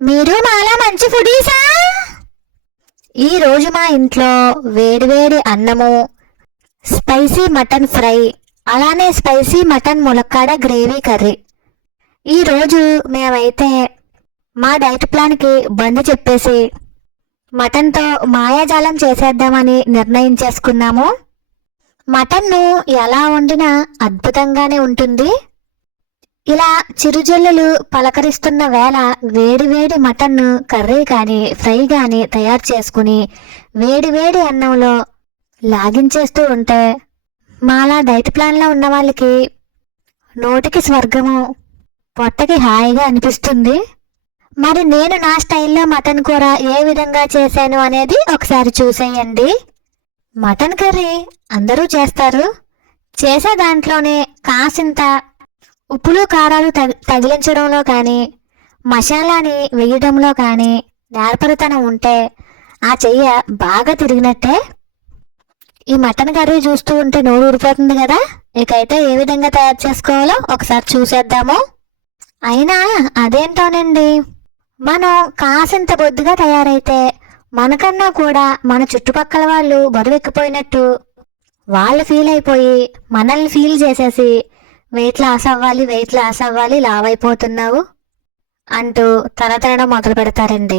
మీరు మాలా మంచి ఫుడీసా? ఈరోజు మా ఇంట్లో వేడివేడి అన్నము, స్పైసీ మటన్ ఫ్రై, అలానే స్పైసీ మటన్ ములక్కాడ గ్రేవీ కర్రీ. ఈరోజు మేమైతే మా డైట్ ప్లాన్కి బంద్ చెప్పేసి మటన్తో మాయాజాలం చేసేద్దామని నిర్ణయించేసుకున్నాము. మటన్ను ఎలా వండినా అద్భుతంగానే ఉంటుంది. ఇలా చిరుజల్లులు పలకరిస్తున్న వేళ వేడివేడి మటన్ను కర్రీ కానీ ఫ్రై కానీ తయారు చేసుకుని వేడివేడి అన్నంలో లాగించేస్తూ ఉంటే మాలా డైట్ ప్లాన్లో ఉన్న వాళ్ళకి నోటికి స్వర్గము, పొట్టకి హాయిగా అనిపిస్తుంది. మరి నేను నా స్టైల్లో మటన్ కూర ఏ విధంగా చేశాను అనేది ఒకసారి చూసేయండి. మటన్ కర్రీ అందరూ చేస్తారు. చేసే దాంట్లోనే కాసింత ఉప్పులు కారాలు తగిలించడంలో కానీ మసాలాని వేయడంలో కానీ నేర్పరితనం ఉంటే ఆ చెయ్య బాగా తిరిగినట్టే. ఈ మటన్ కర్రీ చూస్తూ ఉంటే నోరు ఊరిపోతుంది కదా. ఇకైతే ఏ విధంగా తయారు చేసుకోవాలో ఒకసారి చూసేద్దాము. అయినా అదేంటోనండి, మనం కాసింత బొద్దుగా తయారైతే మనకన్నా కూడా మన చుట్టుపక్కల వాళ్ళు బరువెక్కిపోయినట్టు వాళ్ళు ఫీల్ అయిపోయి మనల్ని ఫీల్ చేసేసి వెయిట్ లాస్ అవ్వాలి లావైపోతున్నావు అంటూ తనతనడం మొదలు పెడతారండి.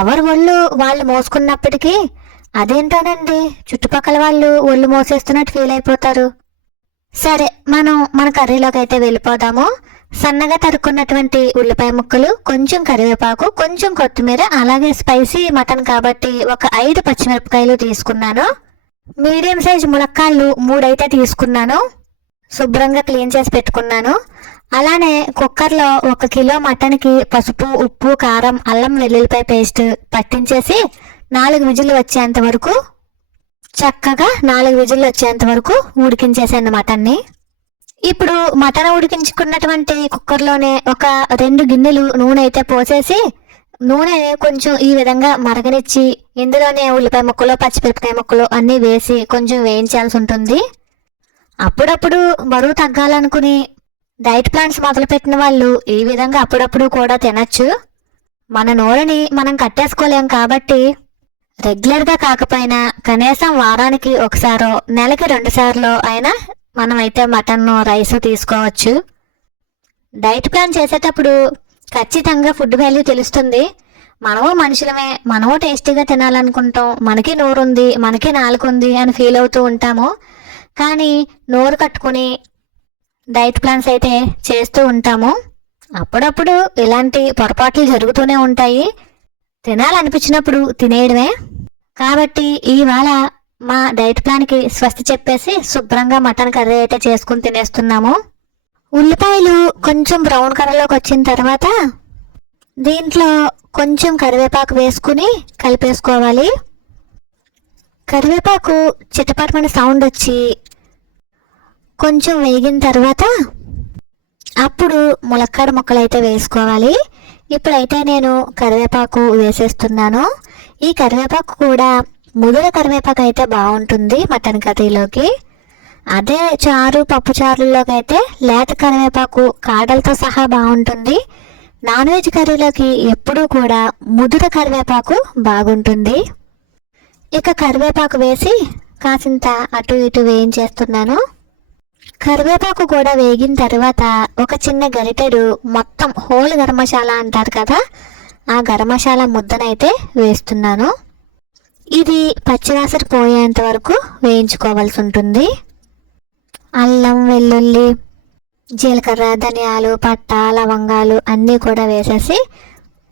ఎవరు ఒళ్ళు వాళ్ళు మోసుకున్నప్పటికీ అదేంటోనండి చుట్టుపక్కల వాళ్ళు ఒళ్ళు మోసేస్తున్నట్టు ఫీల్ అయిపోతారు. సరే, మనం మన కర్రీలోకి అయితే వెళ్ళిపోదాము. సన్నగా తరుక్కున్నటువంటి ఉల్లిపాయ ముక్కలు, కొంచెం కరివేపాకు, కొంచెం కొత్తిమీర, అలాగే స్పైసీ మటన్ కాబట్టి ఒక 5 పచ్చిమిరపకాయలు తీసుకున్నాను. మీడియం సైజ్ ములక్కాళ్ళు 3 అయితే తీసుకున్నాను. శుభ్రంగా క్లీన్ చేసి పెట్టుకున్నాను. అలానే కుక్కర్లో 1 కిలో మటన్కి పసుపు, ఉప్పు, కారం, అల్లం వెల్లుల్లిపాయ పేస్ట్ పట్టించేసి 4 విజిల్లు వచ్చేంత వరకు చక్కగా 4 విజిల్లు వచ్చేంత వరకు ఉడికించేసాను మటన్ని. ఇప్పుడు మటన్ ఉడికించుకున్నటువంటి కుక్కర్లోనే ఒక 2 గిన్నెలు నూనె అయితే పోసేసి నూనె కొంచెం ఈ విధంగా మరగనిచ్చి ఇందులోనే ఉల్లిపాయ ముక్కలు, పచ్చిమిరపకాయ ముక్కలు అన్నీ వేసి కొంచెం వేయించాల్సి ఉంటుంది. అప్పుడప్పుడు బరువు తగ్గాలనుకుని డైట్ ప్లాన్స్ మొదలుపెట్టిన వాళ్ళు ఈ విధంగా అప్పుడప్పుడు కూడా తినచ్చు. మన నోరుని మనం కట్టేసుకోలేం కాబట్టి రెగ్యులర్గా కాకపోయినా కనీసం వారానికి ఒకసారో నెలకి 2 సార్లు అయినా మనమైతే మటన్ రైస్ తీసుకోవచ్చు. డైట్ ప్లాన్ చేసేటప్పుడు ఖచ్చితంగా ఫుడ్ వాల్యూ తెలుస్తుంది. మనము మనుషులమే, మనము టేస్టీగా తినాలనుకుంటాం. మనకి నోరుంది, మనకి నాలుగుంది అని ఫీల్ అవుతూ ఉంటాము. కానీ నోరు కట్టుకుని డైట్ ప్లాన్స్ అయితే చేస్తూ ఉంటాము. అప్పుడప్పుడు ఇలాంటి పొరపాట్లు జరుగుతూనే ఉంటాయి. తినాలనిపించినప్పుడు తినేయడమే. కాబట్టి ఇవాళ మా డైట్ ప్లాన్కి స్వస్తి చెప్పేసి శుభ్రంగా మటన్ కర్రీ అయితే చేసుకుని తినేస్తున్నాము. ఉల్లిపాయలు కొంచెం బ్రౌన్ కలర్లోకి వచ్చిన తర్వాత దీంట్లో కొంచెం కరివేపాకు వేసుకుని కలిపేసుకోవాలి. కరివేపాకు చిటపటమని సౌండ్ వచ్చి కొంచెం వేగిన తర్వాత అప్పుడు ములక్కాడ ముక్కలు అయితే వేసుకోవాలి. ఇప్పుడైతే నేను కరివేపాకు వేసేస్తున్నాను. ఈ కరివేపాకు కూడా ముదురు కరివేపాకు అయితే బాగుంటుంది మటన్ కర్రీలోకి. అదే చారు, పప్పు చారుల్లోకి అయితే లేత కరివేపాకు కాడలతో సహా బాగుంటుంది. నాన్ వెజ్ కర్రీలోకి ఎప్పుడూ కూడా ముదురు కరివేపాకు బాగుంటుంది. ఇక కరివేపాకు వేసి కాసింత అటు ఇటు వేయించేస్తున్నాను. కరివేపాకు కూడా వేగిన తర్వాత ఒక చిన్న గరిటెడు మొత్తం హోల్ గరం మసాలా అంటారు కదా, ఆ గరం మసాలా ముద్దనైతే వేస్తున్నాను. ఇది పచ్చివాసన పోయేంత వరకు వేయించుకోవాల్సి ఉంటుంది. అల్లం, వెల్లుల్లి, జీలకర్ర, ధనియాలు, పట్ట, లవంగాలు అన్నీ కూడా వేసేసి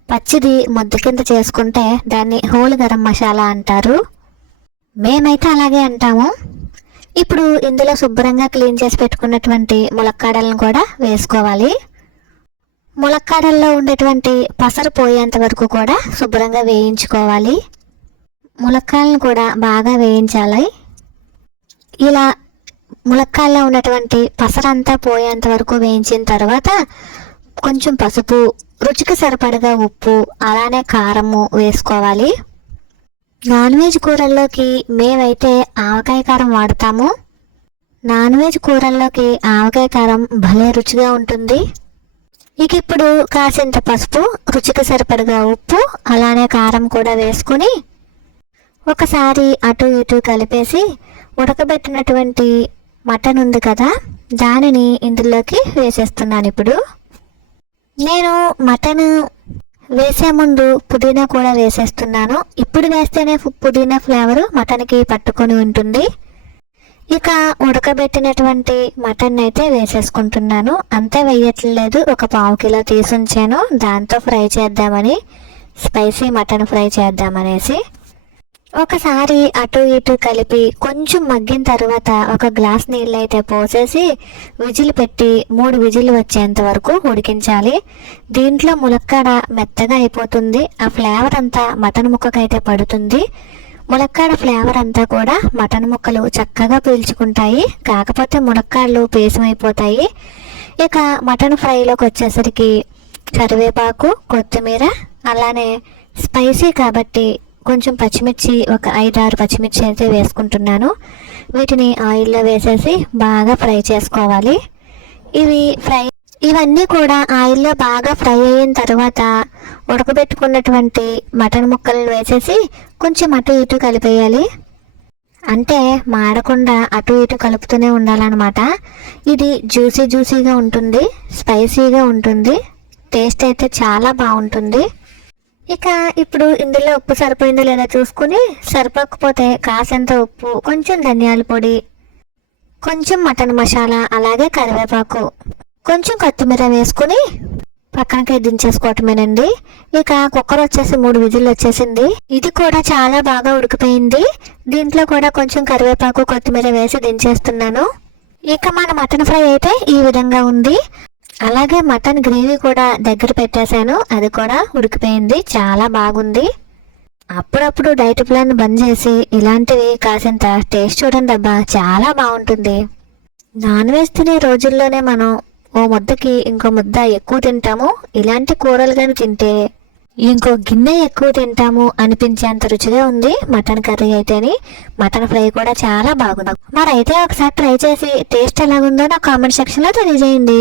పచ్చిది ముద్ద కింద చేసుకుంటే దాన్ని హోల్ గరం మసాలా అంటారు. మేమైతే అలాగే అంటాము. ఇప్పుడు ఇందులో శుభ్రంగా క్లీన్ చేసి పెట్టుకున్నటువంటి ములక్కాడలను కూడా వేసుకోవాలి. ములక్కాడల్లో ఉండేటువంటి పసరు పోయేంత వరకు కూడా శుభ్రంగా వేయించుకోవాలి. ములక్కాయలను కూడా బాగా వేయించాలి. ఇలా ములక్కాయల్లో ఉన్నటువంటి పసరంతా పోయేంత వరకు వేయించిన తర్వాత కొంచెం పసుపు, రుచికి సరిపడగా ఉప్పు, అలానే కారము వేసుకోవాలి. నాన్ వెజ్ కూరల్లోకి మేమైతే ఆవకాయ కారం వాడతాము. నాన్ వెజ్ కూరల్లోకి ఆవకాయ కారం భలే రుచిగా ఉంటుంది. ఇక ఇప్పుడు కాసింత పసుపు, రుచికి సరిపడగా ఉప్పు, అలానే కారం కూడా వేసుకుని ఒకసారి అటు ఇటు కలిపేసి ఉడకబెట్టినటువంటి మటన్ ఉంది కదా, దానిని ఇందులోకి వేసేస్తున్నాను. ఇప్పుడు నేను మటన్ వేసే ముందు పుదీనా కూడా వేసేస్తున్నాను. ఇప్పుడు వేస్తేనే పుదీనా ఫ్లేవర్ మటన్కి పట్టుకొని ఉంటుంది. ఇక ఉడకబెట్టినటువంటి మటన్ అయితే వేసేసుకుంటున్నాను. అంతే వేయట్లేదు, ఒక 1/2 కిలో తీసుంచాను, దాంతో ఫ్రై చేద్దామని, స్పైసీ మటన్ ఫ్రై చేద్దామనేసి. ఒకసారి అటు ఇటు కలిపి కొంచెం మగ్గిన తర్వాత ఒక గ్లాస్ నీళ్ళు అయితే పోసేసి విజిల్ పెట్టి 3 విజిల్ వచ్చేంత వరకు ఉడికించాలి. దీంట్లో ములక్కాడ మెత్తగా అయిపోతుంది, ఆ ఫ్లేవర్ అంతా మటన్ ముక్కకైతే పడుతుంది. ములక్కాడ ఫ్లేవర్ అంతా కూడా మటన్ ముక్కలు చక్కగా పీల్చుకుంటాయి, కాకపోతే ములక్కాడలు పేసమైపోతాయి. ఇక మటన్ ఫ్రైలోకి వచ్చేసరికి కరివేపాకు, కొత్తిమీర, అలానే స్పైసీ కాబట్టి కొంచెం పచ్చిమిర్చి, ఒక 5-6 పచ్చిమిర్చి అయితే వేసుకుంటున్నాను. వీటిని ఆయిల్లో వేసేసి బాగా ఫ్రై చేసుకోవాలి. ఇవన్నీ కూడా ఆయిల్లో బాగా ఫ్రై అయిన తర్వాత ఉడకబెట్టుకున్నటువంటి మటన్ ముక్కలను వేసేసి కొంచెం అటు ఇటు కలిపేయాలి. అంటే మాడకుండా అటు ఇటు కలుపుతూనే ఉండాలన్నమాట. ఇది జ్యూసీగా ఉంటుంది, స్పైసీగా ఉంటుంది, టేస్ట్ అయితే చాలా బాగుంటుంది. ఇక ఇప్పుడు ఇందులో ఉప్పు సరిపోయిందో లేదో చూసుకుని, సరిపోకపోతే కాసంత ఉప్పు, కొంచెం ధనియాల పొడి, కొంచెం మటన్ మసాలా, అలాగే కరివేపాకు, కొంచెం కొత్తిమీర వేసుకుని పక్కనకి దించేసుకోవటమేనండి. ఇక కుక్కర్ వచ్చేసి 3 విజిల్ వచ్చేసింది. ఇది కూడా చాలా బాగా ఉడికిపోయింది. దీంట్లో కూడా కొంచెం కరివేపాకు, కొత్తిమీర వేసి దించేస్తున్నాను. ఇక మన మటన్ ఫ్రై అయితే ఈ విధంగా ఉంది. అలాగే మటన్ గ్రేవీ కూడా దగ్గర పెట్టేశాను, అది కూడా ఉడికిపోయింది, చాలా బాగుంది. అప్పుడప్పుడు డైట్ ప్లాన్ బంద్ చేసి ఇలాంటివి కాసింత టేస్ట్ చూడండి అబ్బా, చాలా బాగుంటుంది. నాన్ వెజ్ తినే రోజుల్లోనే మనం ఓ ముద్దకి ఇంకో ముద్ద ఎక్కువ తింటాము. ఇలాంటి కూరలు కానీ తింటే ఇంకో గిన్నె ఎక్కువ తింటాము అనిపించేంత రుచిగా ఉంది మటన్ కర్రీ అయితేని. మటన్ ఫ్రై కూడా చాలా బాగుంది. మరైతే ఒకసారి ట్రై చేసి టేస్ట్ ఎలాగుందో నా కామెంట్ సెక్షన్లో తెలియజేయండి.